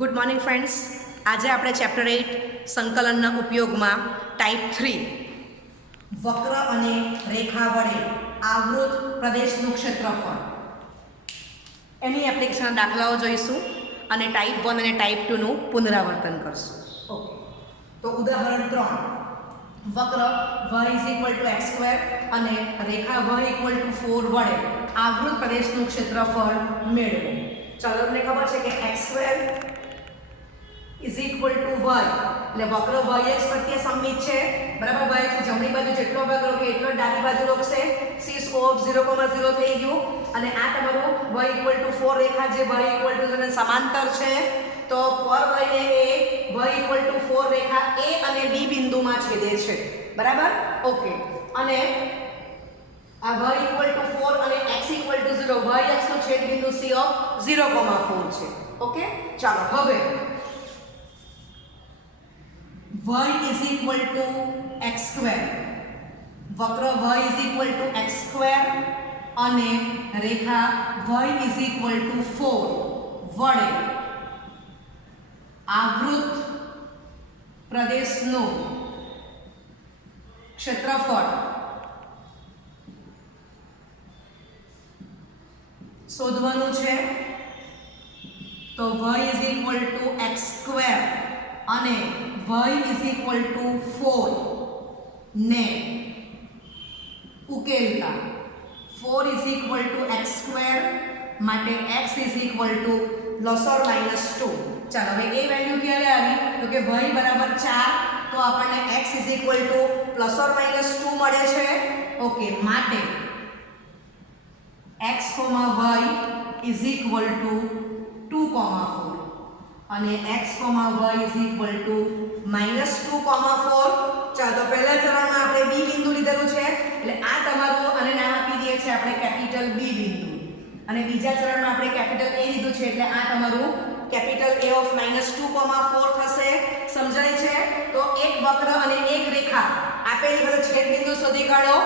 Good morning friends. આજે આપણે chapter 8 સંકલનના ઉપયોગમાં ટાઈપ 3 વક્ર અને રેખા વડે આવૃત પ્રદેશનું ક્ષેત્રફળ એની એપ્લિકેશનના દાખલાઓ જોઈશું અને ટાઈપ 1 અને ટાઈપ 2 નું પુનરાવર્તન કરશું. ઓકે, તો ઉદાહરણ 3, વક્ર y x² અને રેખા y 4 વડે આવૃત પ્રદેશનું ક્ષેત્રફળ મેળવો. ચાલો, તમને ખબર છે કે x² y એટલે વક્ર yx પ્રત્યે સમમિત છે, બરાબર. y જમણી બાજુ જેટલો ભાગ રોકે એટલો ડાબી બાજુ રોકશે. c સ્કોપ 0,0 થઈ ગયું. અને આ તમારું y 4 રેખા જે y ને સમાંતર છે, તો પર લઈને y 4 રેખા a અને b બિંદુમાં છેદે છે, બરાબર. ઓકે, અને આ y 4 અને x 0, y અક્ષનો છેદ બિંદુ c ઓફ 0,4 છે. ઓકે, ચાલો હવે y x², વક્ર y x² અને રેખા y 4 વડે આવૃત પ્રદેશનું ક્ષેત્રફળ શોધવાનું છે. તો y x² અને y 4 ને ઉકેલતા 4 x² માટે x ±2. ચાલો, હવે એ વેલ્યુ ક્યારે આવી? તો કે y બરાબર 4, તો આપણને x ±2 મળે છે. ઓકે, માટે x, y 2,4 અને x, y -2,4. ચાલો, તો પહેલા ચરણમાં આપણે b બિંદુ લીધેલું છે, એટલે આ તમારું અને નામ આપી દઈએ છીએ આપણે કેપિટલ b બિંદુ. અને બીજા ચરણમાં આપણે કેપિટલ a લીધું છે, એટલે આ તમારું કેપિટલ a ઓફ -2,4 થશે. સમજાય છે? તો એક વક્ર અને એક રેખા આપેલી બધો છેદ બિંદુ શોધી કાઢો.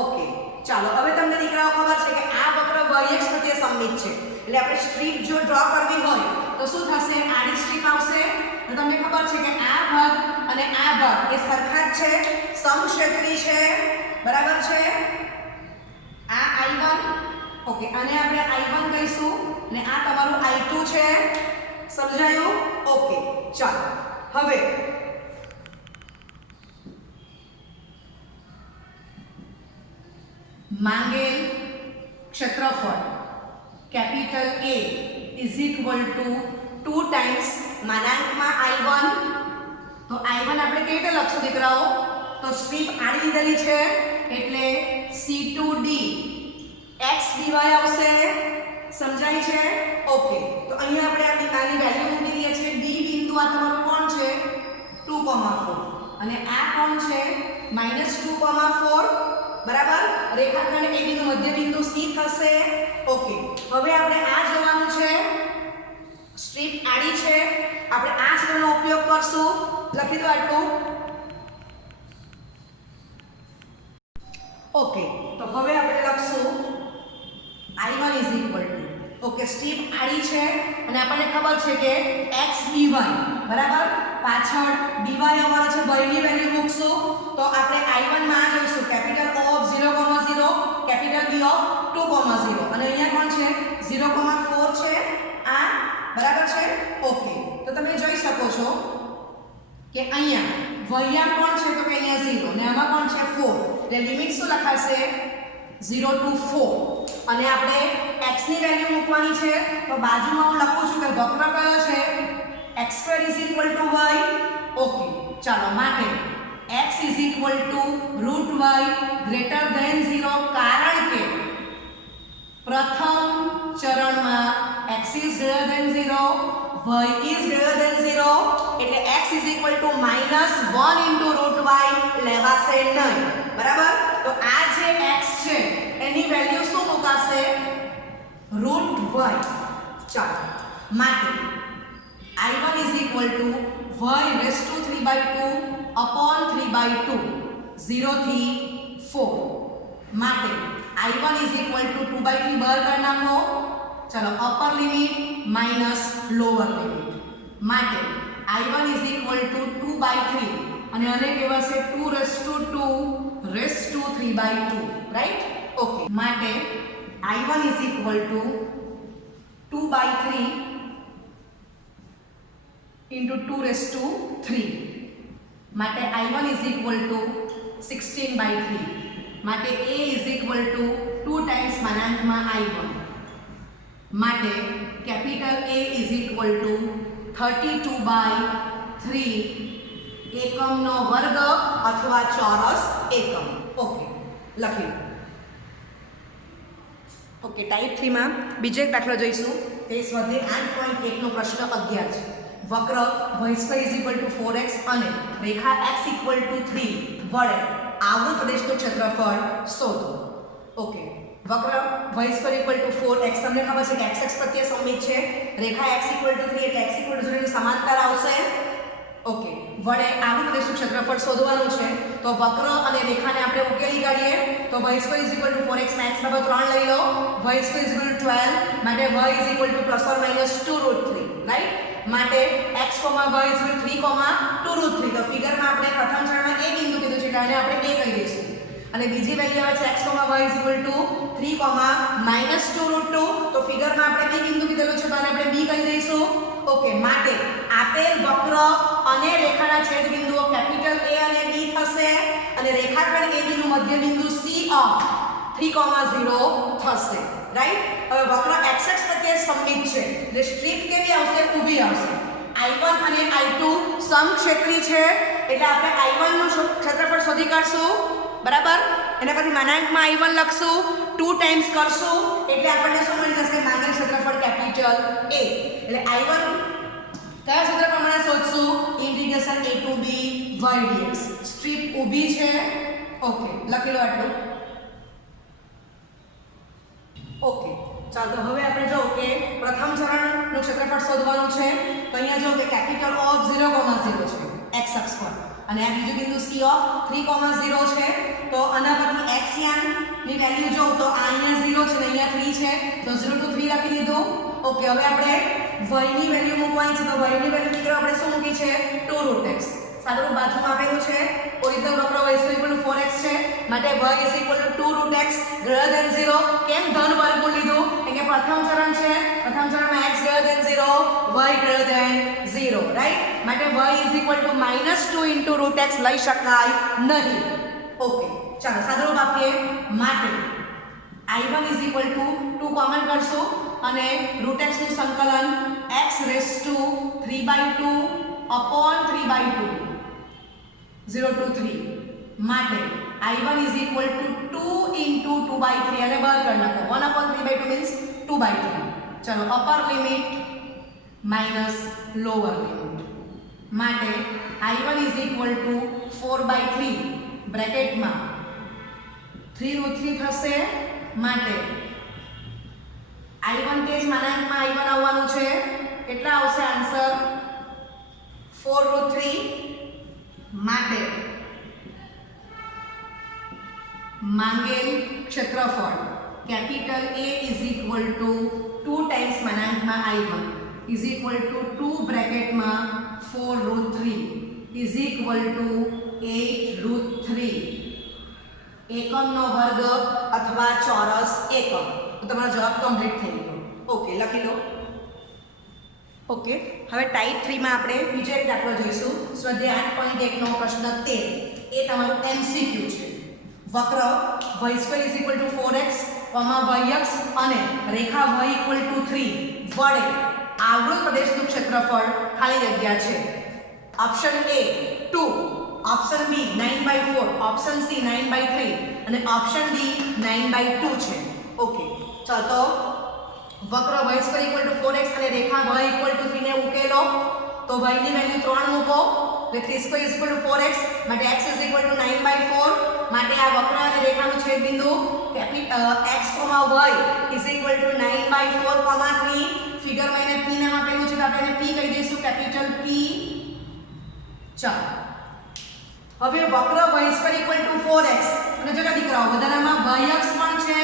ઓકે, ચાલો, હવે તમને દીકરાઓ ખબર છે કે આ વક્ર yx પ્રત્યે સમમિત છે, એટલે આપણે સ્ટ્રીપ જો ડ્રો કરવી હોય તો શું થશે? આડી સ્ટ્રીપ આવશે. તો તમને ખબર છે કે આ ભાગ અને આ ભાગ એ સરખા જ છે, સમક્ષેત્રી છે, બરાબર છે. આ I1, ઓકે, આને આપણે I1 કહીશું અને આ તમારું I2 છે. સમજાયું? ઓકે, ચાલો, હવે માંગેલ ક્ષેત્રફળ capital A is equal to 2 times માનાંકમાં I1. તો I1 આપણે કેવી રીતે લખશું દીકરાઓ? તો સ્ટ્રીપ આડી લીધેલી છે, એટલે C2D x dy આવશે. સમજાય છે? ઓકે, તો અહીંયા આપણે આ દીકરાની વેલ્યુ મૂકી દઈએ છીએ. D બિંદુ આ તમારું કોણ છે? 2,4 અને આ કોણ છે? -2,4, બરાબર. રેખાખંડ A બિંદુ મધ્ય બિંદુ C થશે. ઓકે, હવે આપણે આ જોવાનું છે. સ્ટ્રીપ આડી છે, આપણે આ સૂત્રનો ઉપયોગ કરશું. લખી દો આટલું. ઓકે, તો હવે આપણે લખશું I1 ઓકે, સ્ટ્રીપ આડી છે અને આપણને ખબર છે કે x dy, બરાબર. પાછળ dy આવવાનું છે, y ની વેલ્યુ મૂકશું. તો આપણે I1 માં જોઈશું capital O of 0,0, capital B of 2,0 અને અહીંયા કોણ છે? 0,4 છે, આ, બરાબર છે. ઓકે, તો તમે જોઈ શકો છો કે અહીંયા y કોણ છે? તો કે અહીંયા 0 અને આમાં કોણ છે? 4. એટલે લિમિટ શું લખાશે? 0 to 4. અને આપણે x ની વેલ્યુ મૂકવાની છે, તો બાજુમાં હું લખું છું કે વક્ર કયો છે? x² y. ઓકે, ચાલો, માટે x √y > 0, કારણ કે પ્રથમ ચરણમાં x 0, y 0, એટલે x -1 √y લેવાશે નહીં, બરાબર. તો આ જે x છે એની વેલ્યુ શું મુકાશે? √y. ચાલો, માટે I1 y/3/2 0 થી 4. માટે I1 2/3 બહાર કાઢી નાખો. चलो upper limit minus lower limit માટે I1 is equal to 2/3 અને આને કહેવાશે 2^3/2 રાઈટ ઓકે માટે I1 is equal to 2/3 into 2^3 માટે I1 is equal to 16/3 માટે A is equal to 2 times માનાંકમાં I1 માટે capital A is equal to 32/3 એકમનો વર્ગ અથવા ચોરસ એકમ ઓકે લખી ઓકે ટાઈપ 3 માં બીજો એક દાખલો જોઈશું તે સ્વાધ્યાય 8.1 નો પ્રશ્ન 11 છે વક્ર y² = 4x અને રેખા x = 3 વડે આવૃત પ્રદેશનું ક્ષેત્રફળ શોધો ઓકે વક્ર y² = 4x તમને ખબર છે કે x પ્રત્યે સમમિત છે રેખા x = 3 એટલે x = 0 ની સમાંતર આવશે ઓકે વડે આવૃત પ્રદેશનું ક્ષેત્રફળ શોધવાનું છે તો વક્ર અને રેખાને આપણે ઉકેલી કાઢીએ તો y² = 4x max બરાબર 3 લઈ લો y² = 12 માટે y = ±2√3 રાઈટ માટે x, y = 3, 2√3 તો ફિગરમાં આપણે પ્રથમ ચરણમાં a બિંદુ કીધું છે એટલે આને આપણે a કહી દઈશું અને બીજી વેલ્યુ આવે છે x, y = 3, -2√2 તો ફિગરમાં આપણે b બિંદુ કીધેલું છે તો આને આપણે b કહી દઈશું ઓકે માટે આપેલ વક્ર અને રેખાના છેદ બિંદુઓ કેપિટલ A અને B થશે અને રેખાખંડ AB નું મધ્ય બિંદુ C ઓફ 3, 0 થશે રાઈટ હવે વક્ર x પ્રત્યે સમમિત છે એટલે સ્ટ્રીપ કેવી આવશે ઊભી આવશે I1 અને I2 સમક્ષેત્રી છે એટલે આપણે I1 નું ક્ષેત્રફળ શોધી કાઢશું બરાબર એના પછી માનાંકમાં I1 લખશું 2 ટાઈમ્સ કરશું એટલે આપણને શું મળી જશે માંગેલ ક્ષેત્રફળ કેપિટલ A એટલે I1 કયા સૂત્ર પ્રમાણે શોધશું integration a to b y dx strip ઊભી છે ઓકે લખી લો આટલું ઓકે ચાલો હવે આપણે જો કે પ્રથમ ચરણનું ક્ષેત્રફળ શોધવાનું છે તો અહીંયા જો કે કેપિટલ O of 0, 0 છે x અક્ષ પર અને આ બીજું બિંદુ C of 3, 0 છે તો આના પરથી x ની વેલ્યુ જો તો આ અહીંયા 0 છે ને અહીંયા 3 છે તો 0 to 3 લખી દીધું ઓકે હવે આપણે y ની વેલ્યુ મૂકવાની છે તો y ની વેલ્યુ મિત્રો આપણે શું મૂકી છે 2√x સાદુરૂપ બાજુમાં આપેલું છે ઓરિજિનલ વક્ર y = 4x છે માટે y = 2√x > 0 કેમ ધન વર્ગમૂળ લીધું એટલે કે પ્રથમ ચરણ છે પ્રથમ ચરણમાં x > 0 y > 0 રાઈટ માટે y = -2 √x લઈ શકાય નહીં ઓકે ચાલો સાદુરૂપ આપીએ માટે I1 = 2 કોમન કરશું અને √x નું સંકલન x raised to 3/2 upon 3/2 0 to 3 માટે I1 = 2 into 2/3 અને બહાર કરી નાખો 1 upon 3/2 means 2/3 ચલો upper limit minus lower limit માટે I1 = 4/3 બ્રેકેટમાં 3√3 થશે માટે I1 તે જ માનાંકમાં I1 આવવાનું છે કેટલા આવશે આન્સર 4√3 માટે માંગેલ ક્ષેત્રફળ કેપિટલ A = 2 ટાઈમ્સ માનાંકમાં I1 2 બ્રેકેટમાં 4√3 8√3 એકમનો વર્ગ અથવા ચોરસ એકમ તો તમારો જવાબ કમ્પ્લીટ થઈ ગયો ઓકે લખી લો ઓકે હવે ટાઈપ 3 માં આપણે બીજો એક દાખલો જોઈશું સ્વાધ્યાય 8.1 નો પ્રશ્ન 13 એ તમારું MCQ છે વક્ર y² = 4x, y અક્ષ અને રેખા y = 3 વડે આવૃત પ્રદેશનું ક્ષેત્રફળ ખાલી જગ્યા છે option A 2 option B 9/4 option C 9/3 અને ઓપ્શન D 9/2 છે ઓકે ચાલો તો વક્ર y² = 4x અને રેખા y = 3 ને ઉકેલો તો y ની વેલ્યુ 3 મૂકો એટલે 3² = 4x માટે x = 9/4 માટે આ વક્ર અને રેખાનું છેદબિંદુ કેપિટલ x, y = 9/4, 3 ફિગરમાં એને p નામ આપેલું છે તો આપણે એને p કહી દઈશું કેપિટલ P ચાલો હવે વક્ર y² = 4x અને જો દીકરાઓ બધાનામાં y અક્ષ પણ છે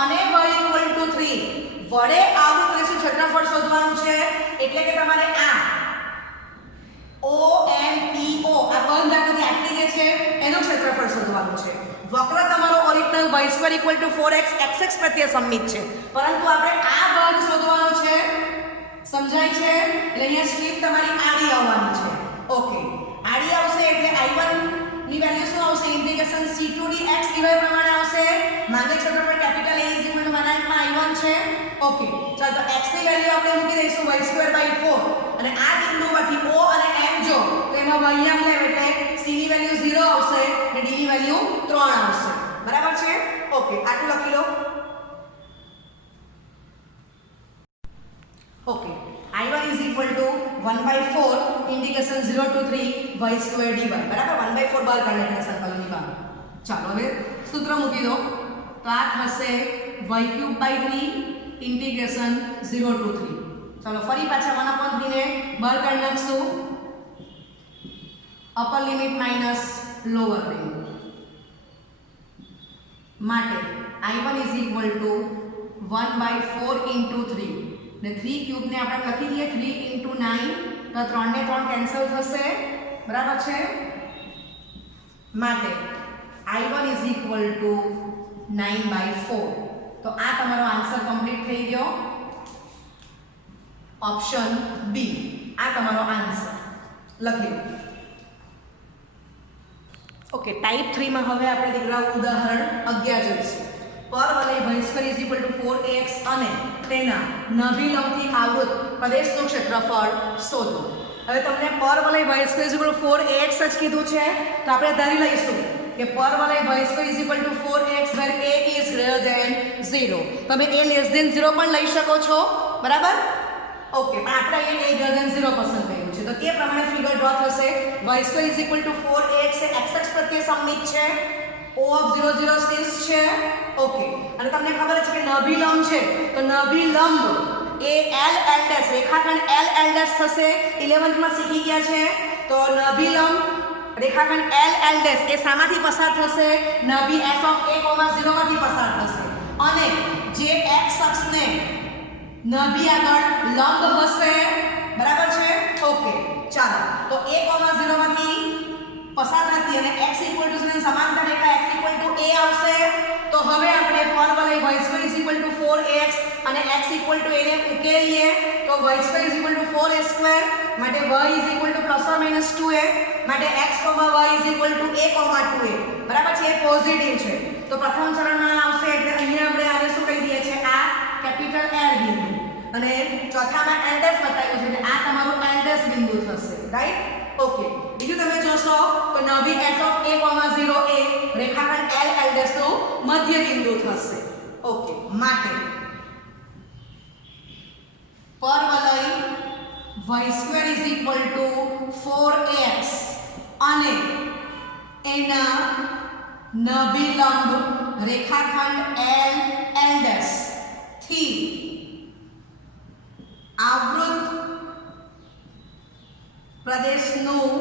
અને y = 3 વડે આવૃત પ્રદેશનું ક્ષેત્રફળ શોધવાનું છે એટલે કે તમારે આ OMPO આ બંધ આકૃતિ આટલી જે છે એનું ક્ષેત્રફળ શોધવાનું છે. વક્ર તમારો ઓરિજિનલ y² = 4x xx પ્રત્યે સમમિત છે, પરંતુ આપણે આ બંધ શોધવાનો છે. સમજાય છે? એટલે અહીંયા સ્ટ્રીપ તમારી આડી આવવાની છે. ઓકે, આડી આવશે એટલે I1 ની વેલ્યુ શું આવશે? ઇન્ટિગ્રેશન c2dx dy પ્રમાણે આવશે. માંગે ક્ષેત્રફળ કેપિટલ A =1/I1 છે. ઓકે, ચાલો તો x ની વેલ્યુ આપણે મૂકી દઈશું y²/4 અને આ બિંદુમાંથી O અને M જો તો એમાં y m લેવ એટલે c ની વેલ્યુ 0 આવશે અને d ની વેલ્યુ 3 આવશે. બરાબર છે? ઓકે, આટલું લખી લો. Okay, I1 = 1/4 integration 0 to 3 y² dy. બરાબર, 1/4 બાર કાઢી નાખીએ સંકલનની બહાર. ચાલો હવે સૂત્ર મૂકી દો. તો આ થશે y³ / 3 ઇન્ટિગ્રેશન 0 to 3. ચાલો ફરી પાછા 1/3 ને બહાર કાઢી નાખશું. Upper limit minus lower limit માટે I1 = 1/4 * 3 ને 3 ક્યુબ ને આપણે લખી દઈએ 3 * 9 તો 3 ને 3 કેન્સલ થશે. બરાબર છે? માટે I1 = 9/4. તો આ તમારો આન્સર કમ્પ્લીટ થઈ ગયો. ઓપ્શન બી આ તમારો આન્સર લખી લો. ઓકે, ટાઈપ 3 માં હવે આપણે દીકરાઓ ઉદાહરણ 11 જોઈશું. પરવલય y² = 4ax અને તેના નભિલંબથી આવૃત પ્રદેશનું ક્ષેત્રફળ શોધો. હવે તમને પરવલય y² = 4ax જ કીધું છે તો આપણે ધારી લઈશું કે પરવલય y² = 4ax where a is greater than 0. તમે a less than 0 પણ લઈ શકો છો. બરાબર? ઓકે, પણ આપણે અહીંયા a greater than 0 પસંદ કર્યું છે તો તે પ્રમાણે ફિગર ડ્રો થશે. y² = 4ax એ xx પ્રત્યે સમમિત છે. O of 0 0 6 છે. ઓકે, અને તમને ખબર છે કે નભિલંબ છે તો નભિલંબ એ L L ડેશ રેખાખંડ L L ડેશ થશે. 11th માં શીખી ગયા છે તો નભિલંબ રેખાખંડ L L ડેશ એ સામાંથી પસાર થશે? નભી S of a, 0 માંથી પસાર થશે અને જે x અક્ષને નભી આગળ લંબ હશે. બરાબર છે? ઓકે, ચાલો તો a, 0 માંથી પસાર થતી અને x = 0 સમાંતર રેખા x = a આવશે. તો હવે આપણે પરવલય y² = 4ax અને x = a ને ઉકેલીએ તો y² = 4a² માટે y = ±2a માટે x, y = a, 2a. બરાબર છે? એ પોઝિટિવ છે તો પ્રથમ ચરણમાં આવશે એટલે અહીંયા આપણે આને શું કહી દઈએ છે? આ કેપિટલ L બિંદુ અને ચોથામાં L ડેશ બતાવ્યું છે એટલે આ તમારું L ડેશ બિંદુ થશે. રાઈટ? ઓકે, બીજું તમે જોશો તો નભી S of a, 0 એ રેખાખંડ L L ડેશ નું મધ્ય બિંદુ થશે. ઓકે, માટે પરવલય y² = 4ax અને એના નભિલંબ રેખાખંડ L L ડેશ થી આવૃત પ્રદેશનું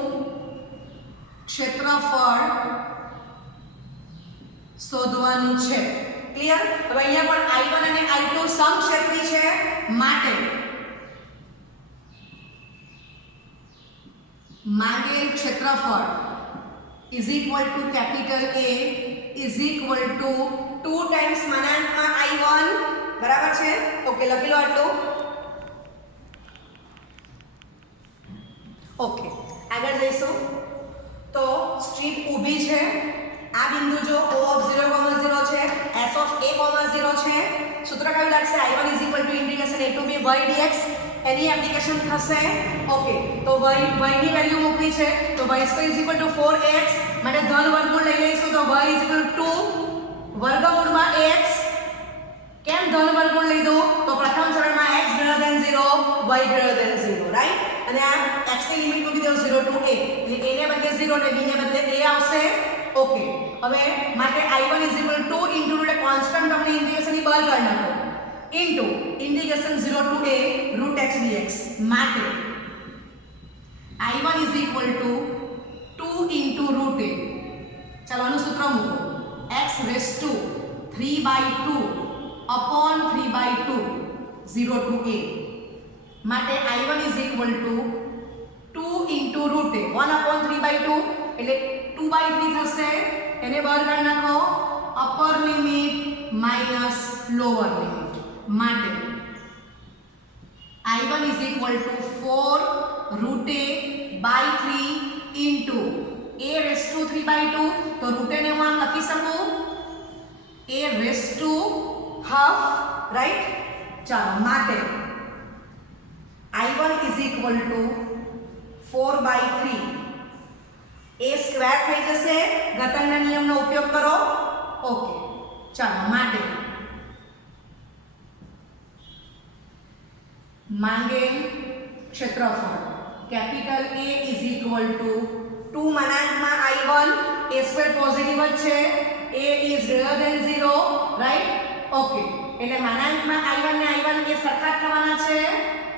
ક્ષેત્રફળ શોધવાનું છે. ક્લિયર? હવે અહીંયા પણ I1 અને I2 સમક્ષેત્રી છે માટે માંગેલ ક્ષેત્રફળ = કેપિટલ A = 2 ટાઈમ્સ માનાંકમાં I1. બરાબર છે? ઓકે, લખી લો આટલું. ઓકે, આગળ જઈશું તો સ્ટ્રીપ ઊભી છે. આ બિંદુ જો O of 0, 0 છે, S of a, 0 છે. સૂત્ર કયું લાગશે? I1 = a to b y dx. Any application થશે. ઓકે, તો y ની વેલ્યુ મૂકવી છે તો y² = 4ax માટે ધન વર્ગમૂળ લઈ લઈશું તો y = 2 વર્ગમૂળમાં ax. કેમ ધન વર્ગમૂળ લીધું? તો પ્રથમ ચરણમાં x > 0 y > 0. રાઈટ? અને આ x ની લિમિટ મૂકી દો 0 to a એટલે a ને બદલે 0 અને b ને બદલે a આવશે. ઓકે, હવે માટે I1 = 2 * એટલે કોન્સ્ટન્ટ તમને ઇન્ટિગ્રેશન ની બહાર કાઢી નાખો into integration 0 to a √x dx માટે I1 = 2 * √a. ચાલો આનું સૂત્ર મૂકો. x⁵² upon 3/2 0 to a માટે I1 = 2 * ઇન્ટુ રૂટ એ 1/3/2 એટલે 2/3 થશે. એને બહાર કાઢી નાખો. Upper limit minus lower limit માટે I1 is equal to 4 root a by 3 into a raised to 3/2. તો root a ને હું આમ લખી શકું a raised to half, right? ચાલો માટે I1 is equal to 4/3 a square થઈ જશે. ઘાતાંકના નિયમનો ઉપયોગ કરો. ઓકે ચાલો માટે માંગેલ ક્ષેત્રફળ capital A is equal to 2 માનાંકમાં I1 a square positive જ છે. a is greater than 0, right? Okay એટલે માનાંકમાં I1 ને I1 એ સરખા થવાના છે.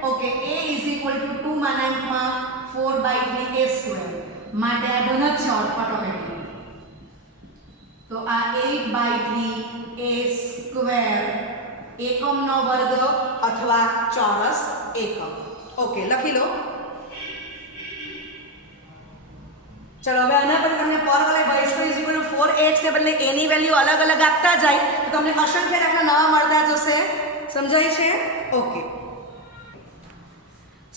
Okay a is equal to 2 માનાંકમાં 4/3 a square માટે આ ધન જ છે ઓટોમેટિક. તો આ 8/3 a સ્ક્વેર એકમનો વર્ગ અથવા ચોરસ એકમ. ઓકે લખી લો. ચલો હવે આના પર તમને પર વડે y2 4x ને બદલે a ની વેલ્યુ અલગ અલગ આપતા જાય તો તમને અસંખ્ય દાખલા નવા મળતા જશે. સમજાય છે? ઓકે.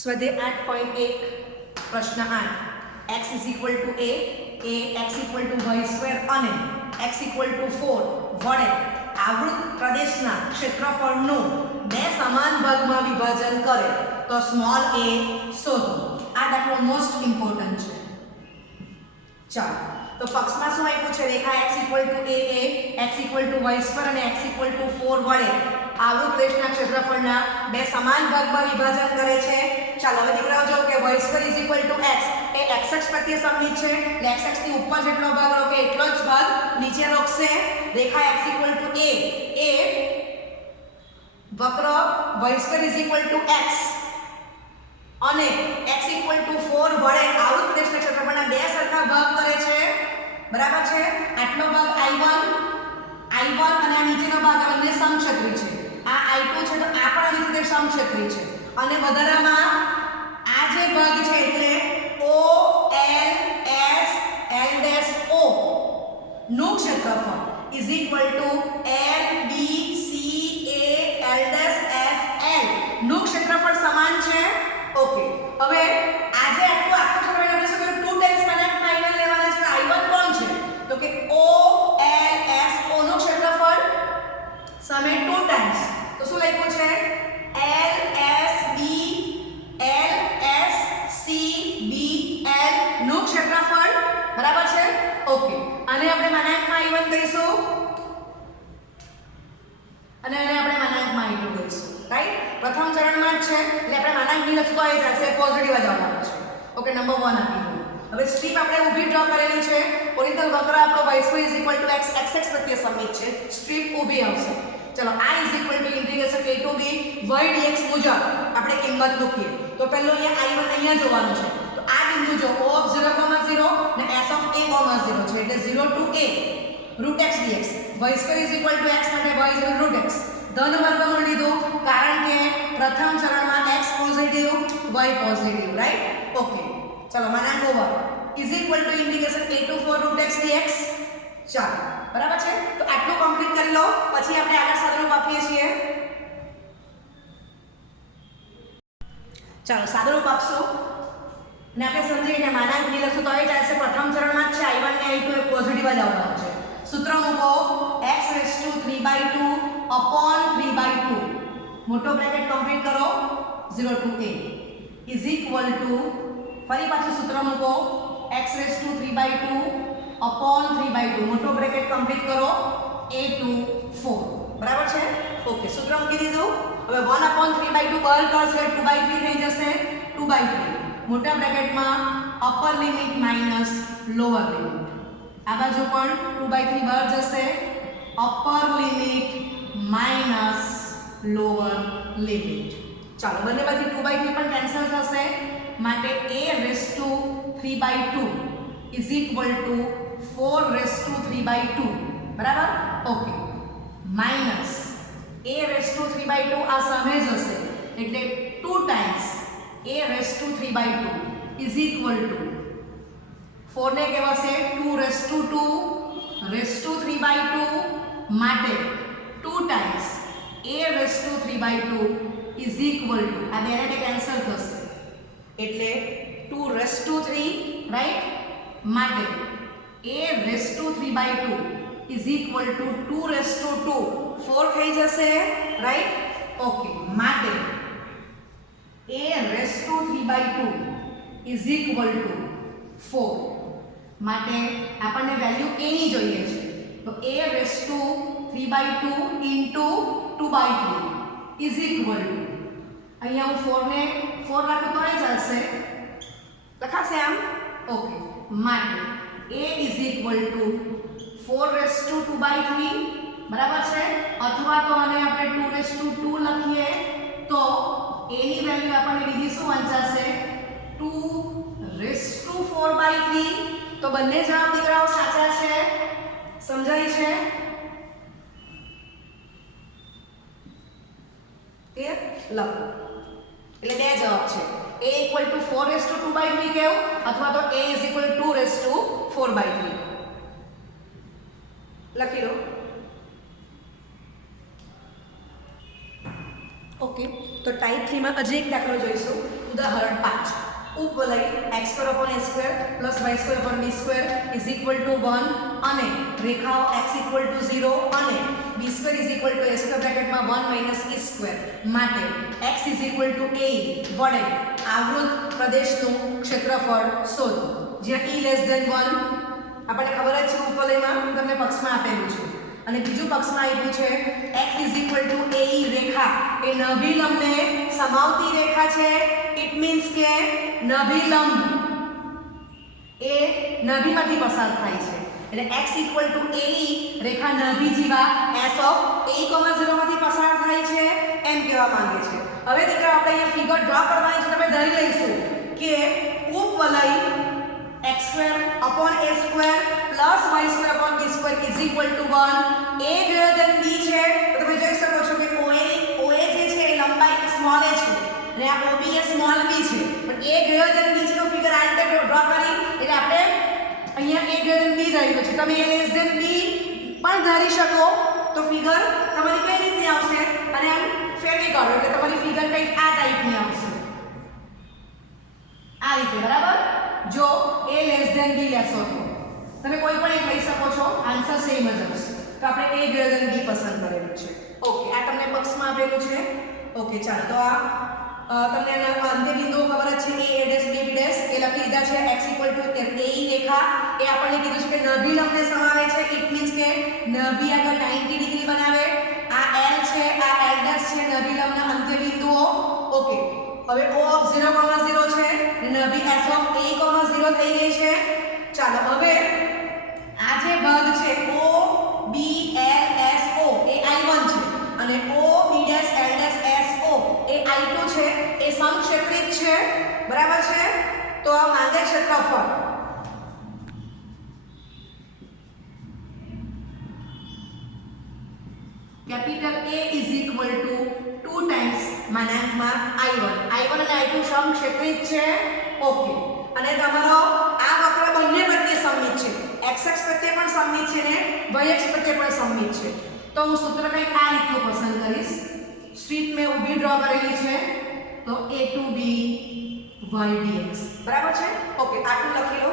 સ્વાધ્યાય 8.1 પ્રશ્ન 8 x a x y² અને x 4 વડે આવૃત પ્રદેશના ક્ષેત્રફળનું બે સમાન ભાગમાં વિભાજન કરે તો સ્મોલ a શોધો. આ દાખલો મોસ્ટ ઇમ્પોર્ટન્ટ છે. ચાલો તો પક્ષમાં શું આપ્યું છે? રેખા x a x y² અને x 4 વડે આવૃત પ્રદેશના ક્ષેત્રફળના બે સમાન ભાગમાં વિભાજન કરે છે. ચાલો હવે દીકરાઓ જો કે y² x એ x પ્રત્યે સમમિત છે એટલે x ની ઉપર જેટલો ભાગ લો કે એટલો જ ભાગ નીચે રોકશે. રેખા x a એ વક્ર y² x અને x 4 વડે આવૃત પ્રદેશના ક્ષેત્રફળના બે સરખા ભાગ કરે છે. બરાબર છે? આટલો ભાગ I1 અને આ નીચેનો ભાગ આ બંને સમક્ષેત્રી છે. આ I2 છે તો આ પણ આની સાથે સમક્ષેત્રી છે. અને વધારામાં આ જે ભાગ છે એટલે O L S L O નું ક્ષેત્રફળ is equal to L B C A L S L નું ક્ષેત્રફળ સમાન છે. ઓકે હવે આજે આટલું આખું ક્ષેત્રફળ આપણે શું કર્યું? 2 ટાઈમ્સ માનાંકમાં I1 લેવાના છે. I1 કોણ છે? તો કે O L S O નું ક્ષેત્રફળ સામે 2 ટાઈમ્સ તો શું લખ્યું છે? L S B L S C B L નું ક્ષેત્રફળ. બરાબર છે? ઓકે આને આપણે માનાંકમાં I1 કહીશું અને આને આપણે માનાંકમાં I2 કહીશું. રાઈટ? પ્રથમ ચરણમાં જ છે એટલે આપણે માનાંક ની લખતો આવી જશે પોઝિટિવ જ આવવાનો છે. ઓકે નંબર 1 આપી દો. હવે સ્ટ્રીપ આપણે ઊભી ડ્રો કરેલી છે. ઓરિજિનલ વક્ર આપણો y² x x પ્રત્યે સમમિત છે. સ્ટ્રીપ ઊભી આવશે. ચલો I = a to b y dx મુજબ આપણે કિંમત મૂકીએ તો પહેલો અહીંયા I1 અહીંયા જોવાનું છે. તો આ બિંદુ જો O of 0, 0 ને S of a, 0 છે એટલે 0 to a root x dx y² x માટે y root x ધન વર્ગમૂળ લીધું કારણ કે પ્રથમ ચરણમાં x positive y positive. Right? Okay ચલો માનાંક over is equal to a to 4 root x dx. ચાલો બરાબર છે? તો આટલું કમ્પ્લીટ કરી લો પછી આપણે આગળ સાદુરૂપ આપીએ છીએ. ચાલો સાદુરૂપ આપશો ને આપણે સમજીએ કે માનાંક ની લખશું તો આવી જશે. પ્રથમ ચરણમાં જ છે I1 ને I2 એ પોઝિટિવ જ આવવાનો છે. સૂત્ર મૂકો x 3/2 upon 3/2 મોટો બ્રેકેટ કમ્પ્લીટ કરો 0 to a is equal to ફરી પાછું સૂત્ર મૂકો x 3/2 upon 3/2 મોટો બ્રેકેટ કમ્પ્લીટ કરો a to 4. બરાબર છે? ઓકે સૂત્ર મૂકી દીધું. હવે 1/3/2 બહાર કરશે 2/3 થઈ જશે. 2/3 મોટા બ્રેકેટમાં upper limit minus lower limit. આ બાજુ પણ 2/3 બહાર જશે. Upper limit minus lower limit. ચાલો બંને બાજુ 2/3 પણ કેન્સલ થશે માટે a raised to 3/2 is equal to 4 raised to 3/2. બરાબર? Okay minus a raised to 3/2 આ સામે જ હશે એટલે 2 times a raised to 3/2 is equal two 4 ને કહેવાશે 2 રેસ ટુ 3/2 માટે 2 times a raise to 3/2 is equal two આ બેને બે કેન્સલ થશે એટલે 2 રેસ ટુ 3 રાઈટ માટે a raise to 3/2 is equal to 2 raise to 2 4 થઈ જશે રાઈટ ઓકે માટે a raise to 3/2 is equal two 4 માટે આપણને વેલ્યુ a ની જોઈએ છે તો a raise to 3/2 into 2/3 is equal two અહીંયા હું 4 ને 4 રાખું તો એ ચાલશે લખાશે આમ ઓકે માટે a is equal two 4 raise to 2/3 બરાબર છે અથવા તો આને આપણે 2 રેસ ટુ 2 લખીએ તો a ની વેલ્યુ આપણને બીજી શું વંચાશે 2 રેસ ટુ 4/3 તો બંને જવાબ દીકરાઓ સાચા છે સમજાય છે ક્લિયર લખો એટલે બે જવાબ છે a equal to 4 raise to 2/3 કેવું અથવા તો a is equal to 2 raise to 4/3 લખી લો ઓકે તો ટાઈપ 3 માં હજી એક દાખલો જોઈશું ઉદાહરણ 5 ઉપવલય x²/a² + y²/b² is equal to 1 અને રેખાઓ x ઇક્વલ ટુ 0 અને b² is equal two a² બ્રેકેટમાં 1 - e² માટે x is equal two a વડે આવૃત પ્રદેશનું ક્ષેત્રફળ શોધો જ્યાં e લેસ ધેન 1 આપણને ખબર જ છે ઉપવલયમાં તમને પક્ષમાં આપેલું છે અને બીજું પક્ષમાં આપ્યું છે x is equal two ae રેખા એ નભિલંબને સમાવતી રેખા છે ઇટ મીન્સ કે નભિલંબ એ નભીમાંથી પસાર થાય છે એટલે x equal to ae Rekha નભી Jiva s of a,0 માંથી પસાર થાય છે એમ કહેવા માંગે છે હવે દીકરા આપણે અહીંયા ફિગર ડ્રો કરવાની છે તમે ધરી લઈશું કે ઉપવલય x²/a² + y²/b² is equal to 1 a greater than b છે તો તમે જોઈ શકો છો કે OA જે છે એ લંબાઈ સ્મોલ a છે અને આ OB એ સ્મોલ b છે પણ a ગ્રેટર ધેન b છે તો ફિગર આ રીતે ડ્રો કરી એટલે આપણે અહીંયા a ગ્રેટર ધેન b ધાર્યું છે તમે a લેસ ધેન b પણ ધારી શકો તો ફિગર તમારી કઈ રીતની આવશે અને આમ ફેરવી કાઢો એટલે તમારી ફિગર કંઈક આ ટાઈપની આવશે આ રીતે બરાબર જો a લેસ ધેન b લેશો તો તમે કોઈ પણ એક લઈ શકો છો આન્સર સેમ જ આવશે તો આપણે a ગ્રેટર ધેન b પસંદ કરેલું છે ઓકે આ તમને પક્ષમાં આપેલું છે ઓકે ચાલો તો આ તમને અંતે બિંદુઓ ખબર જ છે a b b એ લખી દીધા છે x ઇક્વલ ટુ ae રેખા એ આપણને કીધું છે કે નભિલંબને સમાવે છે ઇટ મીન્સ કે નભી આગળ 90 ડિગ્રી બનાવે આ l છે આ l' છે નભિલંબના અંત્ય બિંદુઓ ઓકે હવે O ઓફ 0,0 છે નભી S ઓફ a,0 થઈ ગઈ છે ચાલો હવે આ જે ભાગ છે O B L S O એ I1 છે અને O B L S O એ I2 છે એ સમક્ષેત્રિત છે બરાબર છે તો આ માંગે ક્ષેત્રફળ capital A is equal to 2 times માનાંકમાં I1 અને I2 સમક્ષેત્રિત છે ઓકે અને તમારો આ વક્ર બંને પ્રત્યે સમમિત છે x અક્ષ પ્રત્યે પણ સમમિત છે ને y અક્ષ પ્રત્યે પણ સમમિત છે તો હું સૂત્ર કંઈક આ રીતનું પસંદ કરીશ સ્ટ્રીપ મેં ઊભી ડ્રો કરેલી છે તો a to b y dx બરાબર છે ઓકે આટલું લખી લો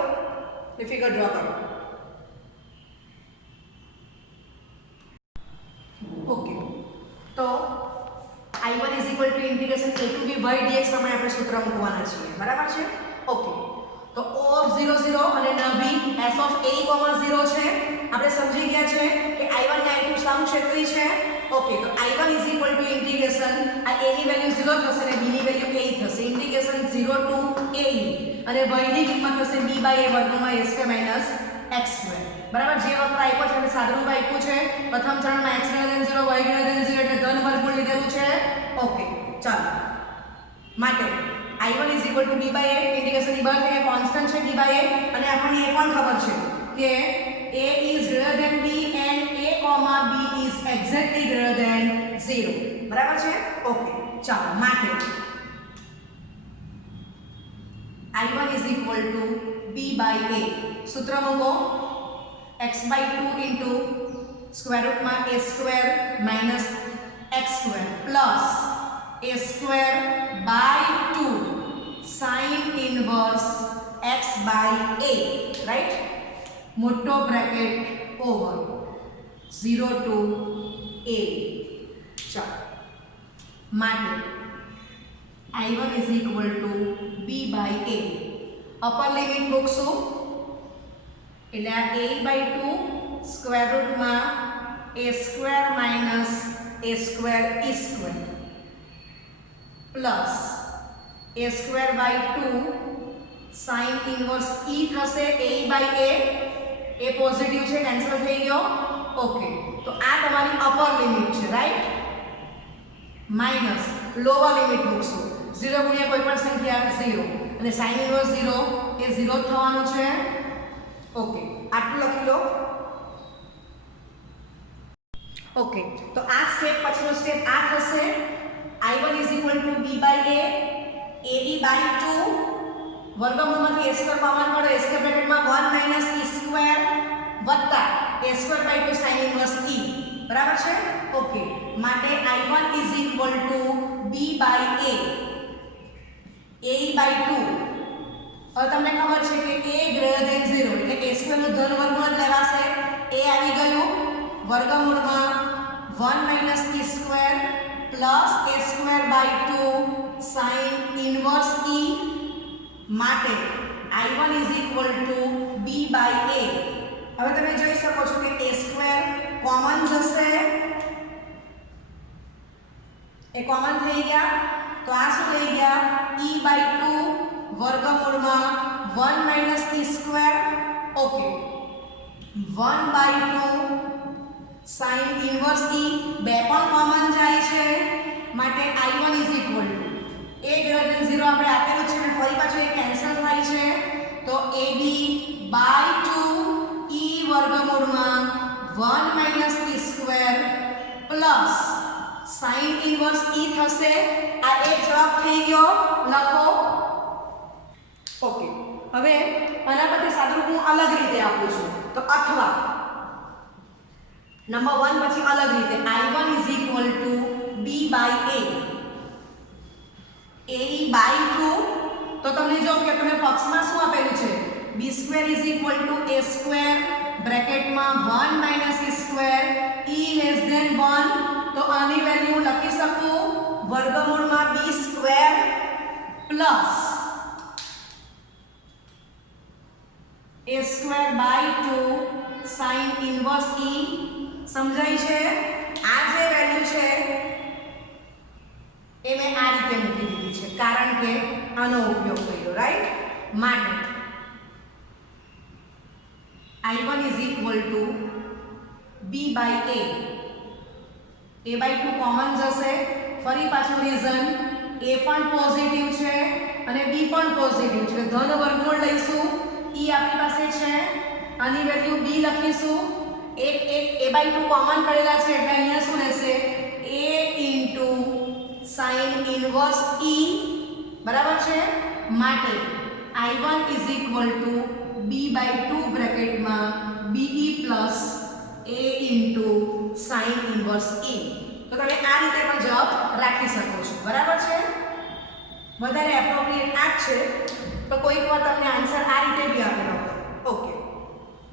એ ફિગર ડ્રો કરો ઓકે તો I1 is equal to integration a to b y dx પ્રમાણે આપણે સૂત્ર મૂકવાના છીએ બરાબર છે ઓકે તો O of 0,0 અને નભી S of a,0 છે આપણે સમજી ગયા છે કે I1 અને I2 સમક્ષેત્રી છે ઓકે તો I1 is equal to integration આ a ની વેલ્યુ 0 થશે અને b ની વેલ્યુ a થશે ઇન્ટિગ્રેશન 0 ટુ a અને y ની કિંમત થશે b / a વર્ગમૂળમાં a² - x² બરાબર જે વક્ર આપ્યો છે એટલે સાદુરૂપ આપ્યું છે પ્રથમ ચરણમાં x > 0 y > 0 એટલે ધન વર્ગમૂળ લીધેલું છે ઓકે ચાલો માટે I1 is equal to b by a integration ની બહાર કે કોન્સ્ટન્ટ છે b by a અને આપણને એ પણ ખબર છે કે a is greater than b and a, b is exactly greater than 0 બરાબર છે ઓકે ચાલો માટે I1 is equal to b by a. सूत्र મૂકો x by 2 into square root માં a square minus x square plus a square by 2 sin inverse x by a, right? મોટો bracket over 0 to a. ચાલો માટે I1 is equal to b by a. Upper limit મૂકશું એટલે આ a by 2 square રૂટમાં a square minus a square e square plus a square by 2 sin inverse e થશે a by a. એ positive છે, cancel થઈ ગયો. Okay, તો આ તમારી અપર લિમિટ છે, રાઈટ? માઇનસ લોઅર લિમિટ મૂકશું 0 ગુણ્યા કોઈ પણ સંખ્યા 0 અને sin ઇનવર્સ 0 એ 0 થવાનું છે. ઓકે, આટલું લખી લો. ઓકે, તો આ સ્ટેપ પછીનો સ્ટેપ આ થશે I1 is equal to b by a ab by 2 વર્ગમૂળમાંથી a સ્ક્વેર કોમન કાઢો. a સ્ક્વેર બ્રેકેટમાં 1 માઈનસ e સ્ક્વેર વત્તા a square by 2 sin inverse e. બરાબર છે? ઓકે, માટે I1 is equal to b by a by 2. હવે તમને ખબર છે કે a greater than 0 એટલે a સ્ક્વેર નું ધન વર્ગમૂળ લેવાશે. a આવી ગયું વર્ગમૂળમાં 1 minus e square plus a square by 2 sin inverse e. માટે I1 is equal to b by a. હવે તમે જોઈ શકો છો કે a સ્ક્વેર કોમન જશે, એ કોમન થઈ ગયા. તો આ શું થઈ ગયા? e by 2 વર્ગમૂળમાં 1 minus e square. Okay, 1 by 2 sin inverse e. બે પણ કોમન જાય છે માટે I1 is equal to a greater than 0 આપણે આપેલું છે અને ફરી પાછું એ કેન્સલ થાય છે. તો ab by 2 e વર્ગમૂળમાં 1 minus e square plus sin inverse e થશે. આ એક જવાબ થઈ ગયો. લખો. ઓકે, હવે આના પરથી સાદુરૂપ હું અલગ રીતે આપું છું. તો અથવા નંબર 1 પછી અલગ રીતે I1 is equal to b by a by 2. તો તમને જો કે તમે પક્ષમાં શું આપેલું છે? b square is equal to a square બ્રેકેટમાં 1 minus e square e less than 1. તો આની વેલ્યુ લખી શકું વર્ગમૂળમાં b square plus a square by 2 sin inverse e. સમજાય છે? આ જે વેલ્યુ છે એ મેં આ રીતે મૂકી દીધી છે કારણ કે આનો ઉપયોગ કર્યો, રાઈટ? માટે I1 is equal to b by a by 2 common જશે. ફરી પાછું રીઝન a પણ પોઝિટિવ છે અને b પણ પોઝિટિવ છે. ધન વર્ગમૂળ લઈશું. e આપણી પાસે છે, આની વેલ્યુ b લખીશું. એક a by 2 કોમન કરેલા છે એટલે અહીંયા શું રહેશે? a into sin inverse e. બરાબર છે? માટે I1 is equal to b by 2 બ્રેકેટમાં be plus a into sin inverse e. તો તમે આ રીતે પણ જવાબ રાખી શકો છો. બરાબર છે? વધારે એપ્રોપ્રિએટ આ છે, તો કોઈક વાર તમને આન્સર આ રીતે બી આપેલો હોય. ઓકે,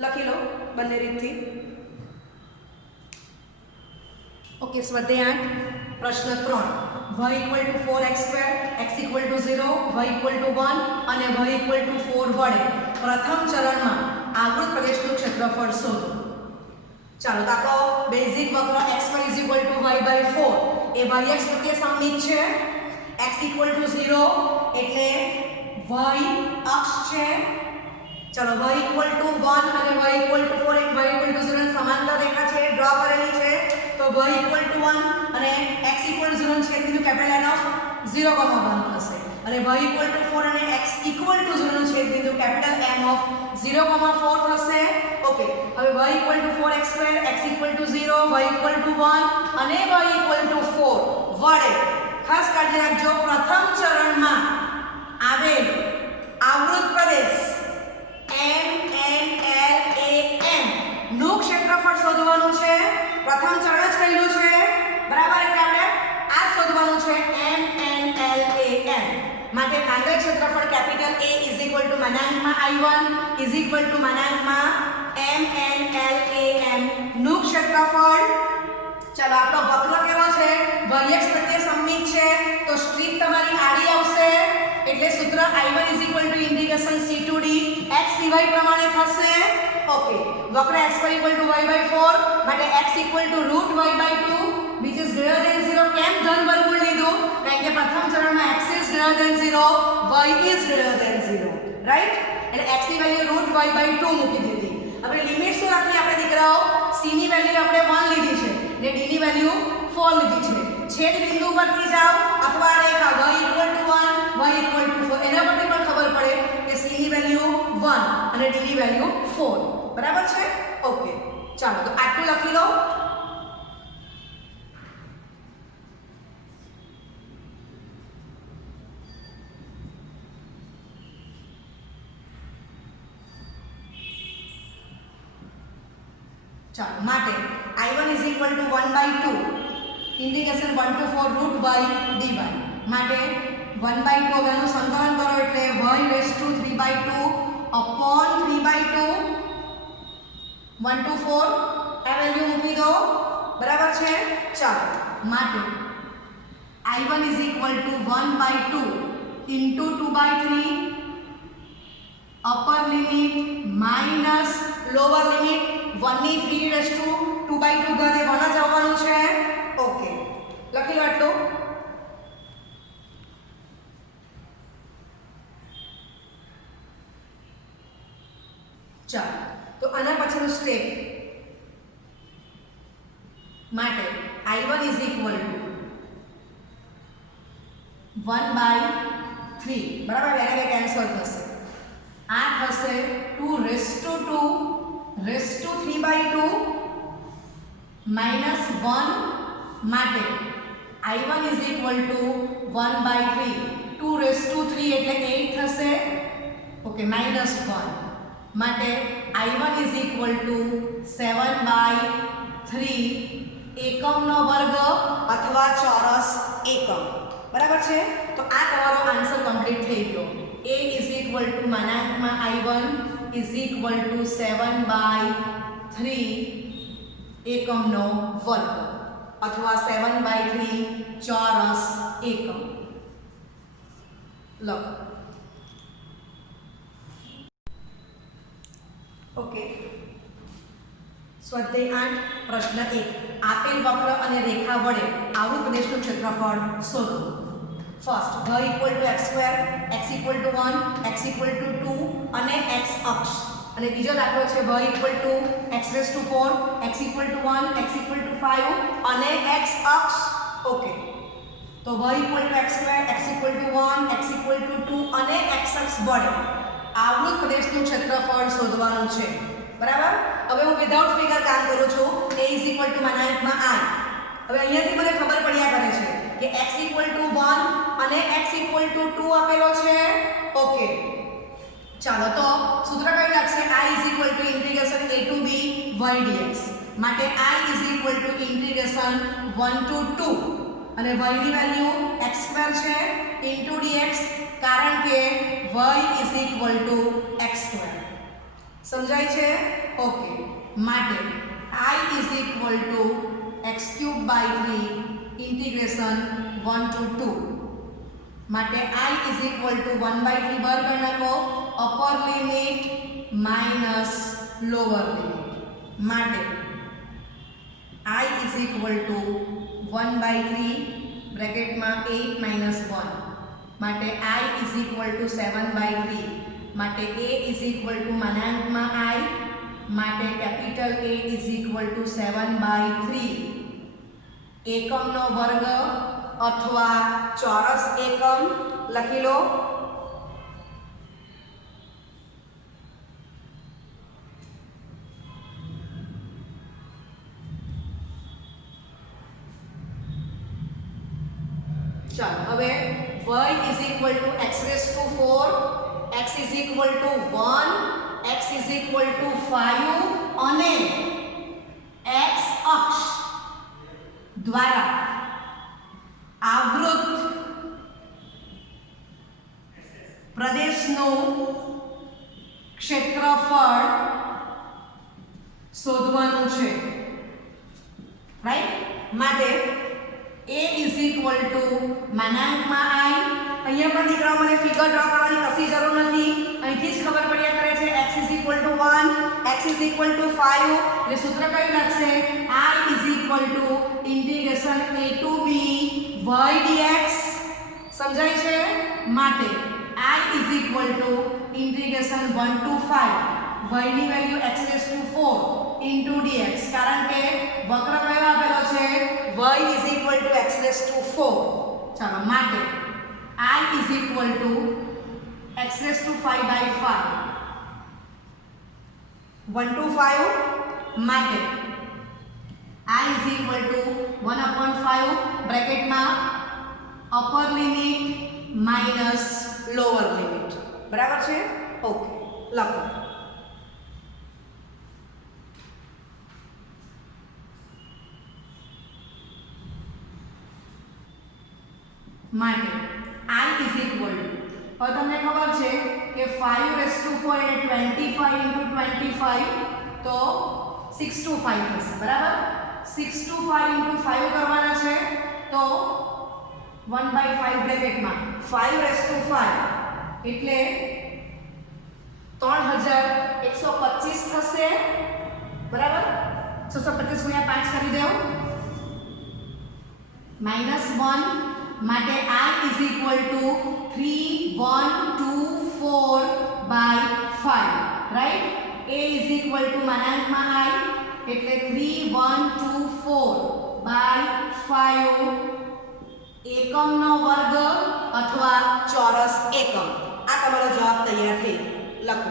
લખી લો બંને રીતથી. ઓકે, સ્વાધ્યાય 8 પ્રશ્ન 3 y equal to 4x square, x equal to 0, y equal to 1 અને y equal to 4 વડે પ્રથમ ચરણમાં આવૃત પ્રદેશનું ક્ષેત્રફળ શોધો. ચાલો, તો આપણો બેઝિક વક્ર xy is equal to y by 4 A yx પ્રત્યે સમમિત છે. x equal to 0 એટલે y અક્ષ છે. ચાલો, y equal to 1 અને y equal to 4 એટલે y equal to 0 ની સમાંતર રેખા છે, ડ્રો કરેલી છે. તો y equal to 1 અને x equal to 0 નું છેદબિંદુ કેપિટલ N of 0,1 થશે અને y equal to 4 અને x equal to 0 નું છેદબિંદુ કેપિટલ M of 0,4 થશે. ઓકે, હવે y equal to 4x square, x equal to 0, y equal to 1 અને y equal to 4 વડે ખાસ કાળજી રાખજો પ્રથમ ચરણમાં આવેલ આવૃત પ્રદેશ માટે આંતરિક ક્ષેત્રફળ capital A is equal to માનાંકમાં I1 ઇઝ ઇક્વલ ટુ માનાંકમાં MNLAM નું ક્ષેત્રફળ. ચાલો આપણો વક્ર કેવો છે? y x પ્રત્યે સમમિત છે તો સ્ટ્રીપ તમારી આડી આવશે એટલે સૂત્ર I1 is equal to integration c to d x dy પ્રમાણે થશે. ઓકે, વક્ર x પર ઇક્વલ ટુ y/4 માટે x equal to √y/2 which is greater than 0. કેમ ધન વર્ગમૂળ લીધું? કારણ કે પ્રથમ ચરણમાં x is greater than 0, y is greater than 0, right? એટલે x ની વેલ્યુ √y/2 મૂકી દીધી. હવે લિમિટ શું રાખી આપણે દીકરાઓ? c ની વેલ્યુ આપણે 1 લીધી છે ને d ની વેલ્યુ 4 લીધી છે. છેદ બિંદુ પરથી જાઓ અથવા રેખા y = 1 y = 4 એના પરથી પણ ખબર પડે કે c ની વેલ્યુ 1 અને d ની વેલ્યુ 4. બરાબર છે? ઓકે, ચાલો તો આટલું લખી લો. ચાલો માટે I1 is equal to 1/2 integration 1 to 4 root y dy માટે 1/2 હવે આનું સંકલન કરો એટલે y raised to 3/2 upon 3/2 1 to 4 આ વેલ્યુ મૂકી દો. બરાબર છે? ચાલો માટે I1 is equal to 1/2 into 2/3 upper limit minus lower limit 1 ની 3 raised to 2/2 ઘાતે 1 જ આવવાનું છે. ઓકે, લખી લો આટલું. ચાલો તો આના પછીનું સ્ટેપ માટે I1 is equal to 1/3 બરાબર, એને કે કેન્સલ થશે. આ થશે 2 raised to 2 raised to 3/2 minus 1 માટે I1 is equal to 1/3 2 raised to 3 એટલે 8 થશે. ઓકે, minus 1 માટે I1 is equal to 7/3 એકમનો વર્ગ અથવા ચોરસ એકમ. બરાબર છે? તો આ તમારો આન્સર કમ્પ્લીટ થઈ ગયો. A is equal to માનાંકમાં I1 is equal to 7/3 એકમનો વર્ગ અથવા 7/3 ચોરસ એકમ. લખો. ઓકે, સ્વાધ્યાય 8 પ્રશ્ન 1 આપેલ વક્ર અને રેખા વડે આવૃત પ્રદેશનું ક્ષેત્રફળ શોધો. First y = x2 x = 1 x = 2 અને x અક્ષ. અને બીજો દાખલો છે y = x⁴ x = 1 x = 5 અને x અક્ષ. ઓકે, તો y = x2 x = 1 x = 2 અને x અક્ષ વડે આવૃત પ્રદેશનું ક્ષેત્રફળ શોધવાનું છે. બરાબર? હવે હું વિધાઉટ ફિગર કામ કરું છું. a = માનાંકમાં I. હવે અહીંયાથી મને ખબર પડ્યા કરે છે કે x = 1 અને x = 2 આપેલો છે. ઓકે, ચાલો તો સૂત્ર કઈ લાગશે? I = integration a to b y dx માટે I = integration 1 to 2 અને y ની વેલ્યુ x² છે into dx કારણ કે y = x². સમજાય છે? ઓકે, માટે I = x³/3 integration 1 to 2 માટે I = 1/3 બાર કરી નાખો upper limit minus lower limit માટે I = 1/3 બ્રેકેટમાં 8 - 1 માટે I = 7/3 માટે A = માનાંકમાં I માટે કેપિટલ A = 7/3 એકમનો વર્ગ અથવા ચોરસ એકમ. લખી લો. ચાલો હવે y = x⁴ x = 1 x = 5 અને x અક્ષ દ્વારા આવૃત પ્રદેશનું ક્ષેત્રફળ શોધવાનું છે, રાઈટ? માટે a ઇઝ ઇક્વલ ટુ માનાંકમાં i. અહીંયા પણ દીકરાઓ મને ફિગર ડ્રો કરવાની કશી જરૂર નથી, અહીંથી જ ખબર પડ્યા કરે છે x is equal to 1, x is equal to 5. એટલે સૂત્ર કયું લાગશે? i is equal to integration a to b y dx. સમજાય છે? માટે i is equal to integration 1 to 5 y ની value x raise to 4 into dx. કારણ કે વક્ર કયો આપેલો છે? y is equal to x raise to 4. ચાલો, માટે i is equal to x raise two 5 by 5 1 to 5. માટે i ઇઝ ઇક્વલ ટુ 1/5 બ્રેકેટમાં upper limit minus lower limit. બરાબર છે? ઓકે, લખો. માટે i ઇઝ ઇક્વલ ટુ, હવે તમને ખબર છે કે 5 રેઝ ટુ 4 એટલે 25 ઇન્ટુ 25 તો 6 ટુ 5 થશે. બરાબર? 6 ટુ 5 ઇન્ટુ 5 કરવાના છે તો 1/5 બ્રેકેટમાં 5 રેઝ ટુ 5 એટલે 3125 થશે. બરાબર? 625 ગુણ્યા 5 કરી દેવો -1. માટે i is equal to 3124 by 5. Right? a is equal to માનાંકમાં i એટલે 3124 બાય 5 એકમનો વર્ગ અથવા ચોરસ એકમ. આ તમારો જવાબ તૈયાર થઈ. લખો.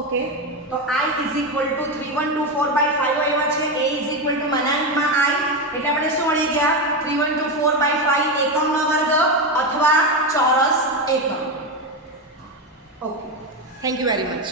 ઓકે, તો i is equal to 3124 by 5 આવ્યા છે. a ઇઝ ઇક્વલ ટુ માનાંકમાં i એટલે આપણે શું મળી ગયા? 3124 બાય 5 એકમનો વર્ગ અથવા ચોરસ એકમ. Okay, thank you very much.